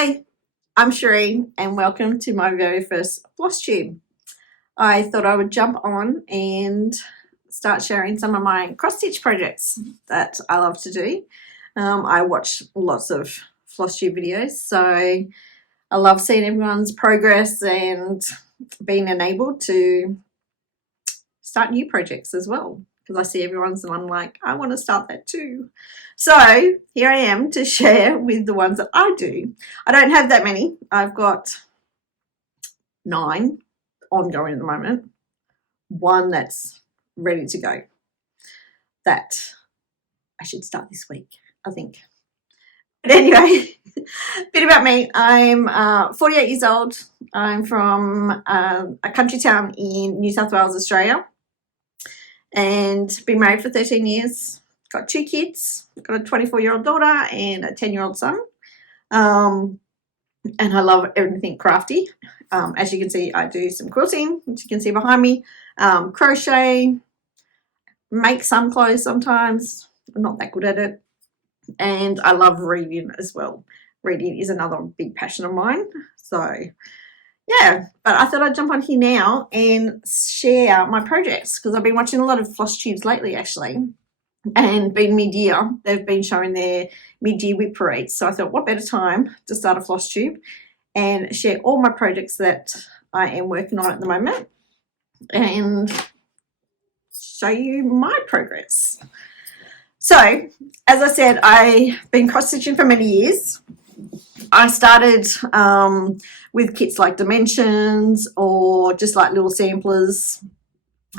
Hi, I'm Sheree and welcome to my very first Flosstube. I thought I would jump on and start sharing some of my cross-stitch projects that I love to do. I watch lots of Flosstube videos, so I love seeing everyone's progress and being enabled to start new projects as well, because I see everyone's and I'm like, I want to start that too. So here I am to share with the ones that I do. I don't have that many. I've got 9 ongoing at the moment. 1 that's ready to go that I should start this week, I think. But anyway, a bit about me. I'm 48 years old. I'm from a country town in New South Wales, Australia, and been married for 13 years. Got 2 kids. Got a 24-year-old daughter and a 10-year-old son. And I love everything crafty. As you can see, I do some quilting, which you can see behind me, crochet, make some clothes sometimes. I'm not that good at it. And I love reading as well. Reading is another big passion of mine. So yeah, but I thought I'd jump on here now and share my projects, because I've been watching a lot of Flosstubes lately actually, and being mid-year, they've been showing their mid-year whip parades. So I thought, what better time to start a Flosstube and share all my projects that I am working on at the moment and show you my progress. So, as I said, I've been cross-stitching for many years. I started with kits like Dimensions or just like little samplers.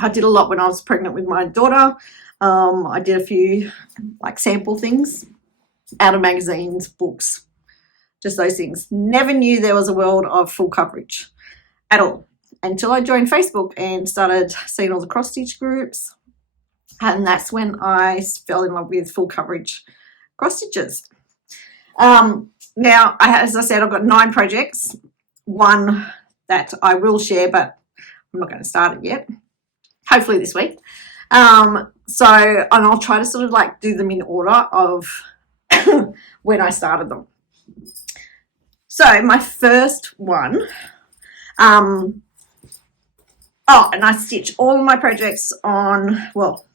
I did a lot when I was pregnant with my daughter. I did a few like sample things out of magazines, books, just those things. Never knew there was a world of full coverage at all until I joined Facebook and started seeing all the cross-stitch groups. And that's when I fell in love with full coverage cross-stitches. Now, as I said, I've got 9 projects. 1 that I will share, but I'm not going to start it yet. Hopefully this week. And I'll try to sort of like do them in order of when I started them. So my first one, and I stitch all of my projects on, well,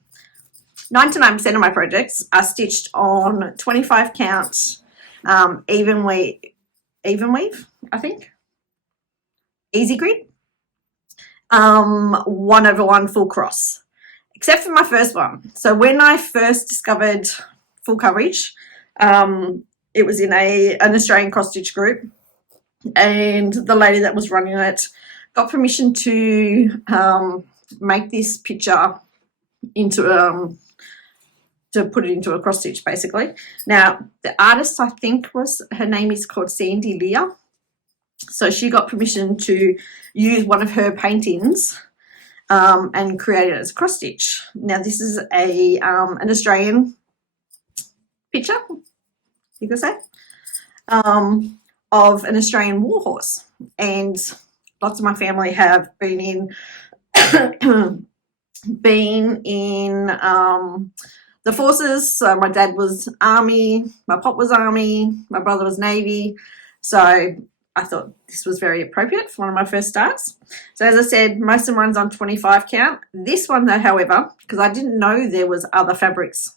99% of my projects are stitched on 25 count even weave, I think, easy grid, 1/1 full cross, except for my first one. So when I first discovered full coverage, it was in an Australian cross stitch group, and the lady that was running it got permission to make this picture into to put it into a cross stitch basically. Now the artist, I think her name is called Sandy Leah, so she got permission to use one of her paintings and create it as a cross stitch. Now this is an Australian picture, you could say, of an Australian warhorse, and lots of my family have been in the forces. So my dad was Army, my pop was Army, my brother was Navy. So I thought this was very appropriate for one of my first starts. So as I said, most of mine's on 25 count. This one though, however, because I didn't know there was other fabrics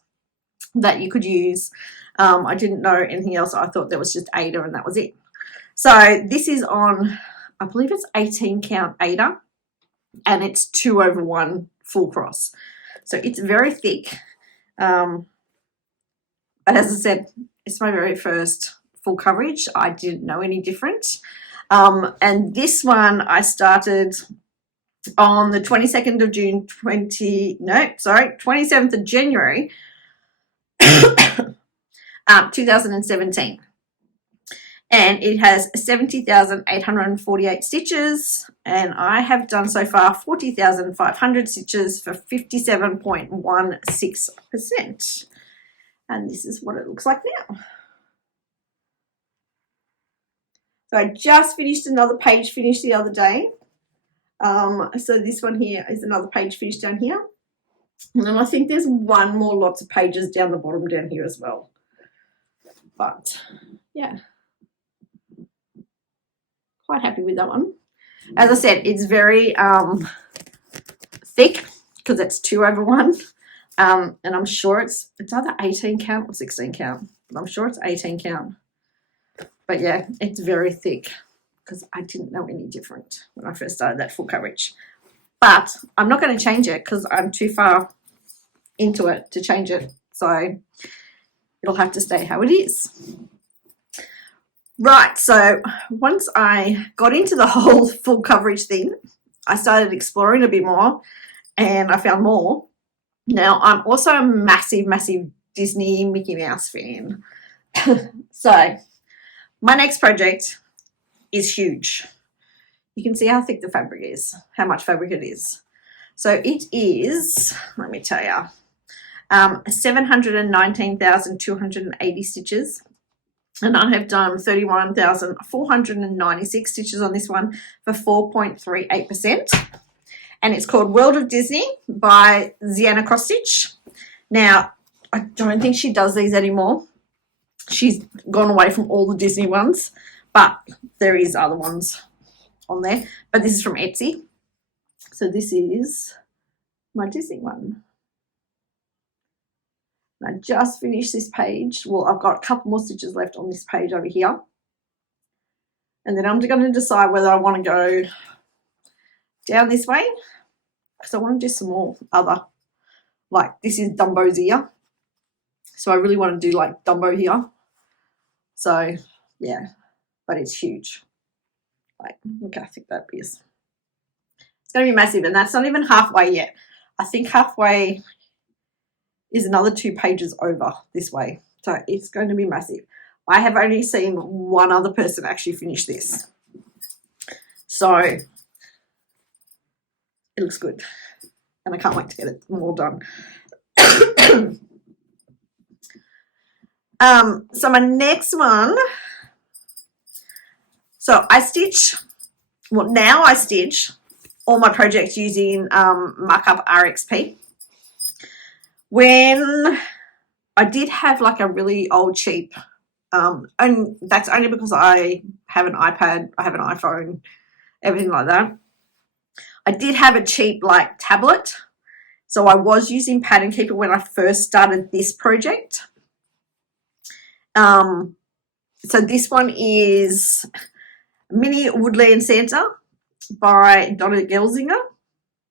that you could use, I didn't know anything else. I thought there was just Aida and that was it. So this is on, I believe it's 18 count Aida, and it's 2/1 full cross. So it's very thick. But as I said, it's my very first full coverage. I didn't know any different. And this one I started on the 22nd of June, 27th of January, 2017. And it has 70,848 stitches, and I have done so far 40,500 stitches for 57.16%. And this is what it looks like now. So I just finished another page finished the other day. So this one here is another page finished down here. And then I think there's one more, lots of pages down the bottom down here as well. But yeah. quite happy with that one. As I said, it's very thick because it's 2/1. And I'm sure it's either 18 count or 16 count. But I'm sure it's 18 count. But yeah, it's very thick because I didn't know any different when I first started that full coverage. But I'm not going to change it because I'm too far into it to change it. So it'll have to stay how it is. Right, so once I got into the whole full coverage thing, I started exploring a bit more and I found more. Now, I'm also a massive, massive Disney Mickey Mouse fan. So my next project is huge. You can see how thick the fabric is, how much fabric it is. So it is, let me tell you, 719,280 stitches. And I have done 31,496 stitches on this one for 4.38%. And it's called World of Disney by Ziana Cross Stitch. Now, I don't think she does these anymore. She's gone away from all the Disney ones, but there is other ones on there. But this is from Etsy. So this is my Disney one. And I just finished this page. Well, I've got a couple more stitches left on this page over here. And then I'm going to decide whether I want to go down this way because I want to do some more other, like this is Dumbo's ear. So I really want to do like Dumbo here. So yeah, but it's huge. Like, look how thick that is. It's going to be massive, and that's not even halfway yet. I think halfway is another 2 pages over this way. So it's going to be massive. I have only seen one other person actually finish this. So it looks good. And I can't wait to get it all done. So my next one, so I stitch, well now I stitch all my projects using Markup RXP. When I did have like a really old cheap, and that's only because I have an iPad, I have an iPhone, everything like that. I did have a cheap like tablet. So I was using Pattern Keeper when I first started this project. So this one is Mini Woodland Santa by Donna Gelsinger.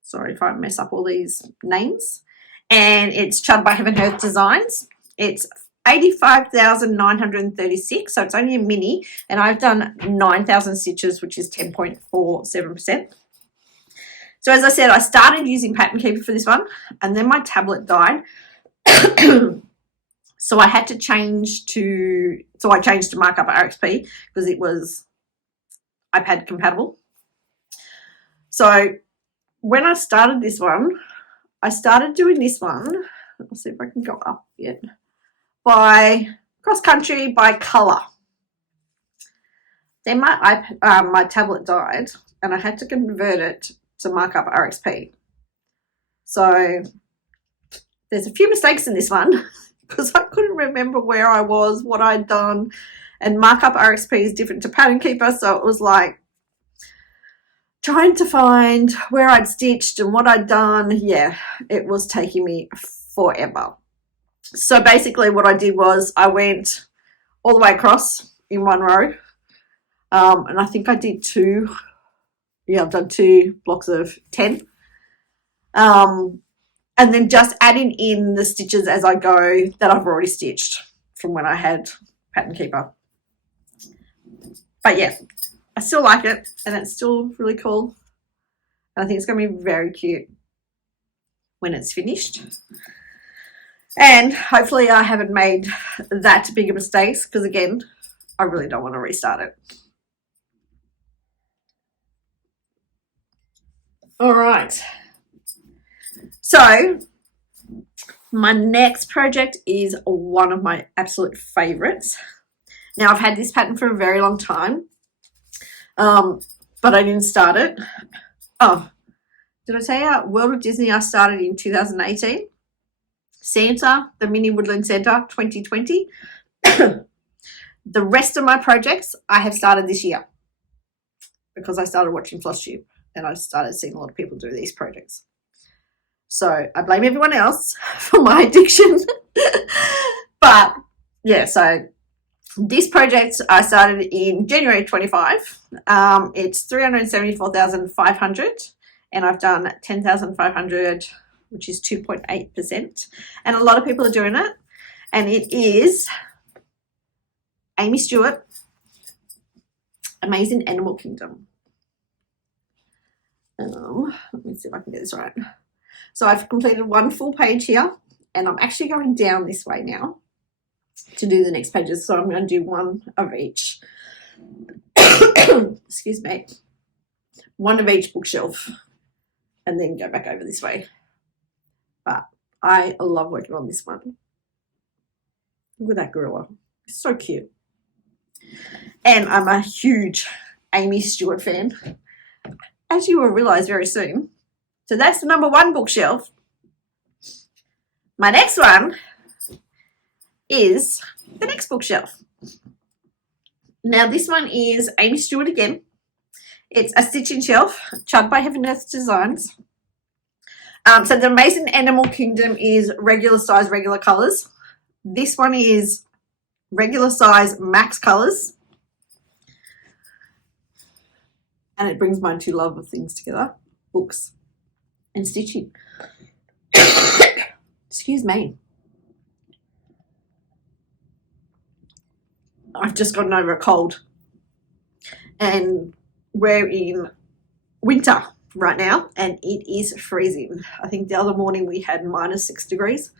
Sorry if I mess up all these names. And it's charted by Heaven Earth Designs. It's 85,936, so it's only a mini, and I've done 9,000 stitches, which is 10.47%. So as I said, I started using Pattern Keeper for this one, and then my tablet died. So I had to change to, so I changed to Markup RXP because it was iPad compatible. So when I started this one, I started doing this one. Let's see if I can go up yet. By cross country by colour. Then my tablet died, and I had to convert it to Markup RXP. So there's a few mistakes in this one because I couldn't remember where I was, what I'd done, and Markup RXP is different to Pattern Keeper, so it was like trying to find where I'd stitched and what I'd done. Yeah, it was taking me forever. So basically what I did was I went all the way across in one row, and I think I did 2. Yeah, I've done 2 blocks of 10. And then just adding in the stitches as I go that I've already stitched from when I had Pattern Keeper. But yeah, I still like it, and it's still really cool. And I think it's going to be very cute when it's finished. And hopefully I haven't made that big of mistakes because, again, I really don't want to restart it. All right. So my next project is one of my absolute favorites. Now, I've had this pattern for a very long time, but I didn't start it. Oh, did I tell you? World of Disney I started in 2018. Santa, the Mini Woodland Santa, 2020. The rest of my projects I have started this year. because I started watching Flosstube and I started seeing a lot of people do these projects. So I blame everyone else for my addiction. But yeah, so this project I started in January 25. It's 374,500 and I've done 10,500, which is 2.8%. And a lot of people are doing it. And it is Amy Stewart, Amazing Animal Kingdom. Let me see if I can get this right. So I've completed one full page here, and I'm actually going down this way now to do the next pages. So I'm going to do one of each. Excuse me. One of each bookshelf, and then go back over this way. But I love working on this one. Look at that gorilla. It's so cute. And I'm a huge Amy Stewart fan, as you will realise very soon. So that's the number one bookshelf. My next one is the next bookshelf. Now this one is Amy Stewart again. It's a stitching shelf, charted by Heaven Earth Designs. So the Amazing Animal Kingdom is regular size, regular colours. This one is regular size, max colours. And it brings my two love of things together, books and stitching. Excuse me. I've just gotten over a cold. And we're in winter right now and it is freezing. I think the other morning we had -6 degrees.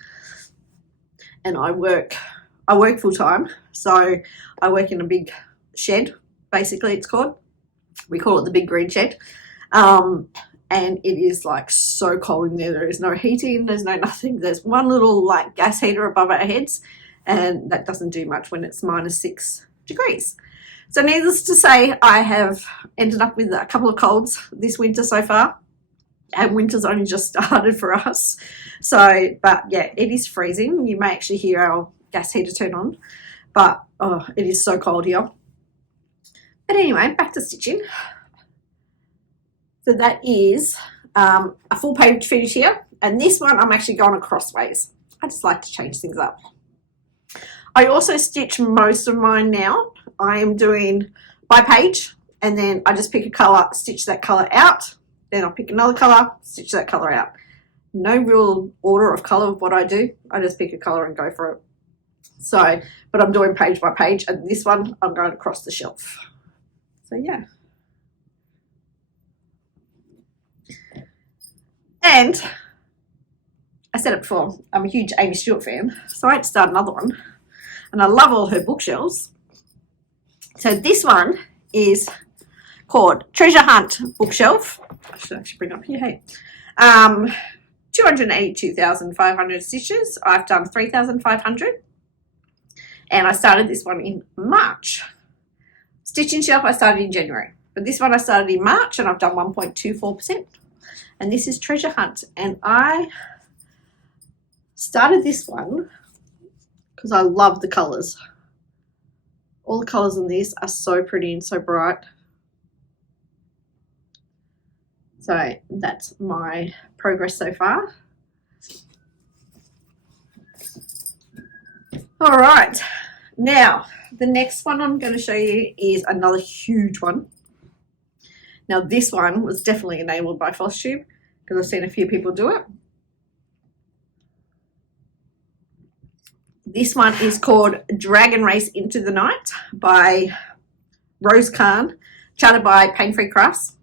And I work full time. So I work in a big shed, basically it's called. We call it the big green shed. And it is like so cold in there. There is no heating, there's no nothing. There's one little like gas heater above our heads, and that doesn't do much when it's -6 degrees. So needless to say, I have ended up with a couple of colds this winter so far, and winter's only just started for us. So, but yeah, it is freezing. You may actually hear our gas heater turn on, but oh, it is so cold here. But anyway, back to stitching. So that is a full page finish here. And this one I'm actually going crossways. I just like to change things up. I also stitch most of mine now. I am doing by page, and then I just pick a colour, stitch that colour out. Then I'll pick another colour, stitch that colour out. No real order of colour of what I do. I just pick a colour and go for it. So, but I'm doing page by page, and this one I'm going across the shelf. So yeah. And I said it before, I'm a huge Amy Stewart fan, so I had to start another one. And I love all her bookshelves. So this one is called Treasure Hunt Bookshelf. I should actually bring up here, hey. 282,500 stitches. I've done 3,500. And I started this one in March. Stitching shelf I started in January. But this one I started in March and I've done 1.24%. And this is Treasure Hunt. And I started this one because I love the colours. All the colours on this are so pretty and so bright. So that's my progress so far. All right, now the next one I'm going to show you is another huge one. Now this one was definitely enabled by Flosstube because I've seen a few people do it. This one is called Dragon Race Into the Night by Rose Khan, charted by Pain Free Crafts.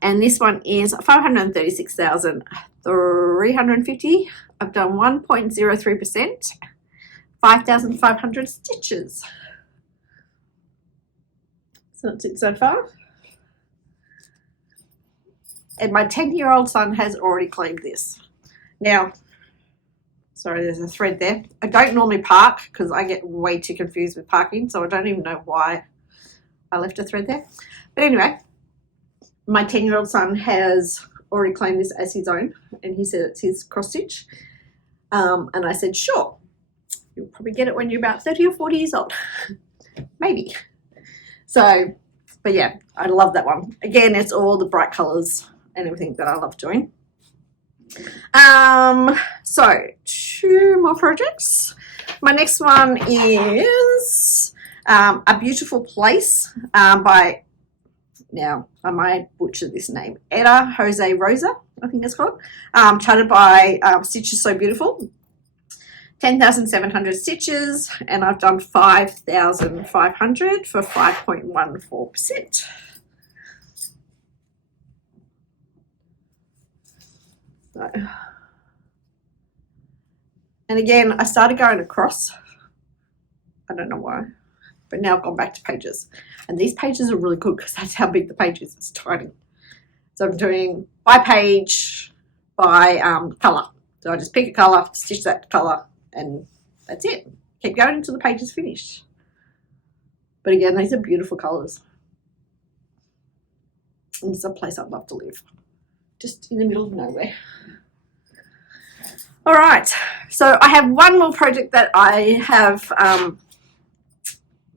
And this one is 536,350. I've done 1.03%, 5,500 stitches. So that's it so far. And my 10-year-old son has already claimed this. Now, sorry, there's a thread there. I don't normally park because I get way too confused with parking, so I don't even know why I left a thread there. But anyway, my 10-year-old son has already claimed this as his own, and he said it's his cross stitch. And I said, sure, you'll probably get it when you're about 30 or 40 years old. Maybe. So, But yeah, I love that one. Again, it's all the bright colours and everything that I love doing. So 2 more projects. My next one is A Beautiful Place by, now I might butcher this name, Etta Jose Rosa, I think it's called, charted by Stitches So Beautiful. 10,700 stitches, and I've done 5,500 for 5.14%. So, and again, I started going across. I don't know why, but now I've gone back to pages. And these pages are really good because that's how big the page is. It's tiny. So I'm doing by page, by colour. So I just pick a colour, stitch that colour, and that's it. Keep going until the page is finished. But again, these are beautiful colours. And it's a place I'd love to live. Just in the middle of nowhere. All right. So I have one more project that I have,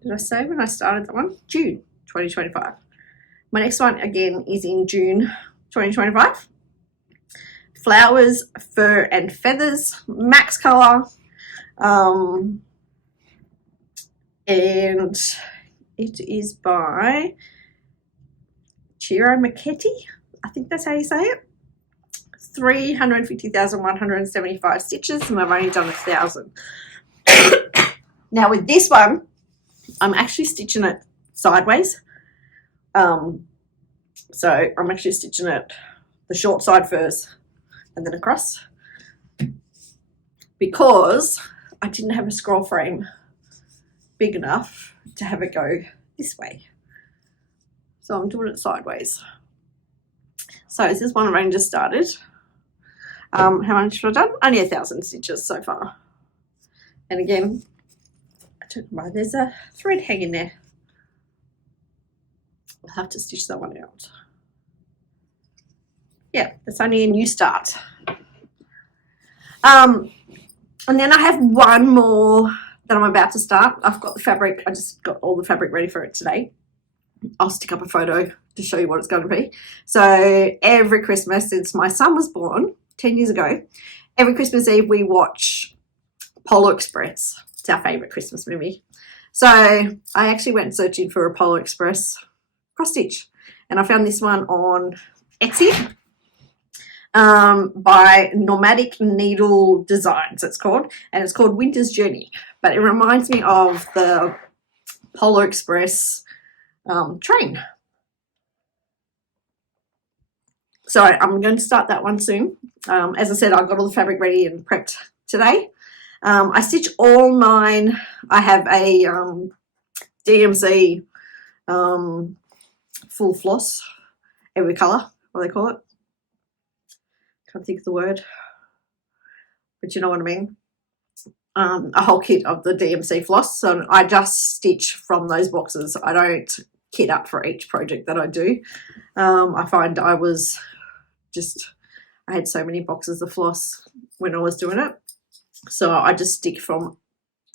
did I say when I started that one? June 2025. My next one, again, is in June 2025. Flowers, Fur and Feathers, Max Colour. And it is by Chiro Mcketti. I think that's how you say it. 350,175 stitches, and I've only done 1,000. Now with this one, I'm actually stitching it sideways. So I'm actually stitching it the short side first and then across, because I didn't have a scroll frame big enough to have it go this way. So I'm doing it sideways. So this is one I've only just started. How much have I done? Only 1,000 stitches so far. And again, I don't know why there's a thread hanging there. I'll have to stitch that one out. Yeah, it's only a new start. And then I have one more that I'm about to start. I've got the fabric. I just got all the fabric ready for it today. I'll stick up a photo to show you what it's going to be. So every Christmas since my son was born 10 years ago, every Christmas Eve we watch Polar Express. It's our favourite Christmas movie. So I actually went searching for a Polar Express cross stitch, and I found this one on Etsy. By Nomadic Needle Designs, it's called, and it's called Winter's Journey, but it reminds me of the Polar Express train. So I'm going to start that one soon. As I said, I got all the fabric ready and prepped today. I stitch all mine. I have a DMC full floss, every colour, what do they call it? Can't think of the word, but you know what I mean. A whole kit of the DMC floss. So I just stitch from those boxes. I don't kit up for each project that I do. I find I had so many boxes of floss when I was doing it. So I just stick from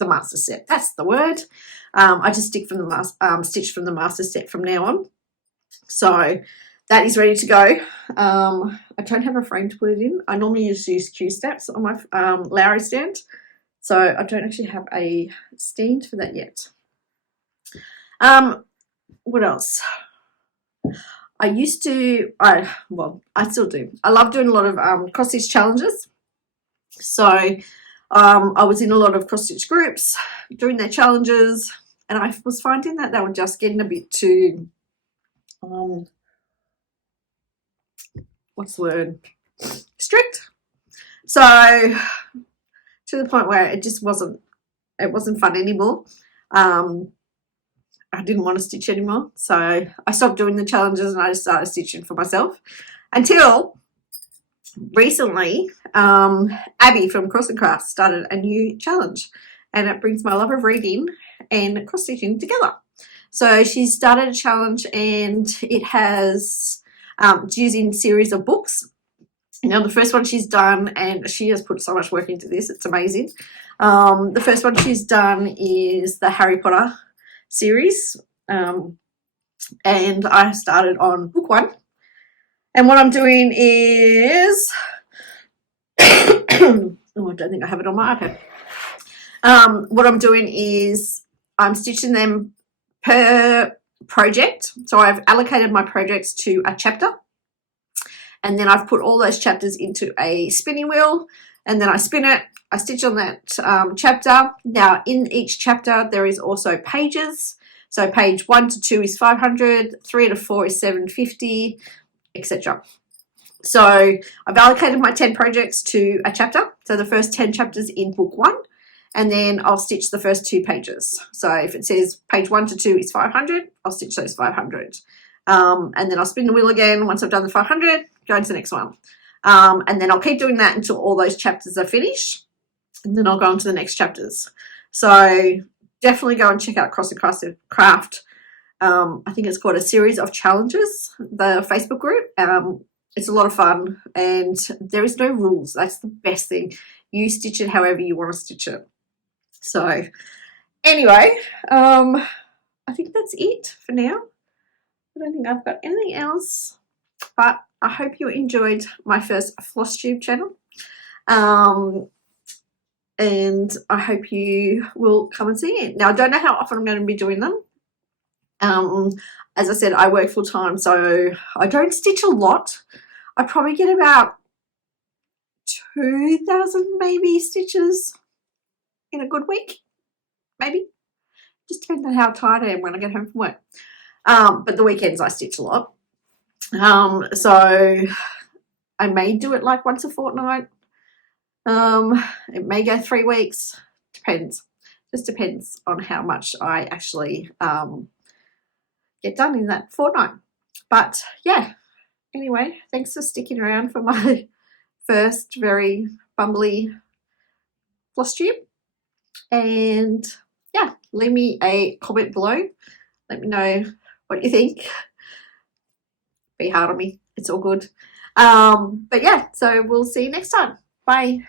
the master set. That's the word. I just stick from the stitch from the master set from now on. So that is ready to go. I don't have a frame to put it in. I normally just use Q-snaps on my Lowry stand. So I don't actually have a stand for that yet. What else? I still do. I love doing a lot of cross stitch challenges. So I was in a lot of cross stitch groups doing their challenges, and I was finding that they were just getting a bit too what's the word? Strict. So to the point where it wasn't fun anymore. I didn't want to stitch anymore. So I stopped doing the challenges and I just started stitching for myself until recently. Abby from Cross and Crafts started a new challenge, and it brings my love of reading and cross stitching together. So she started a challenge, and it has it's using series of books. Now the first one she's done, and she has put so much work into this, it's amazing. The first one she's done is the Harry Potter series. and I started on book 1. And what I'm doing is, oh, I don't think I have it on my iPad. What I'm doing is I'm stitching them per project. So I've allocated my projects to a chapter, and then I've put all those chapters into a spinning wheel, and then I spin it. I stitch on that chapter. Now in each chapter there is also pages. So page 1 to 2 is 500, 3 to 4 is 750, etc. So I've allocated my 10 projects to a chapter. So the first 10 chapters in book 1, and then I'll stitch the first 2 pages. So if it says page 1 to 2 is 500, I'll stitch those 500. And then I'll spin the wheel again once I've done the 500, go into the next one. And then I'll keep doing that until all those chapters are finished, and then I'll go on to the next chapters. So definitely go and check out Cross and Craft. I think it's called A Series of Challenges, the Facebook group. It's a lot of fun, and there is no rules. That's the best thing. You stitch it however you want to stitch it. So anyway, I think that's it for now. I don't think I've got anything else, but I hope you enjoyed my first Flosstube channel. And I hope you will come and see it. Now, I don't know how often I'm going to be doing them. As I said, I work full time, so I don't stitch a lot. I probably get about 2,000 maybe stitches in a good week, maybe. Just depends on how tired I am when I get home from work. But the weekends I stitch a lot. So I may do it like once a fortnight. It may go 3 weeks. Depends. Just depends on how much I actually get done in that fortnight. But yeah, anyway, thanks for sticking around for my first very bumbly Flosstube. And yeah, leave me a comment below. Let me know what you think. Be hard on me. It's all good. But yeah, so we'll see you next time. Bye.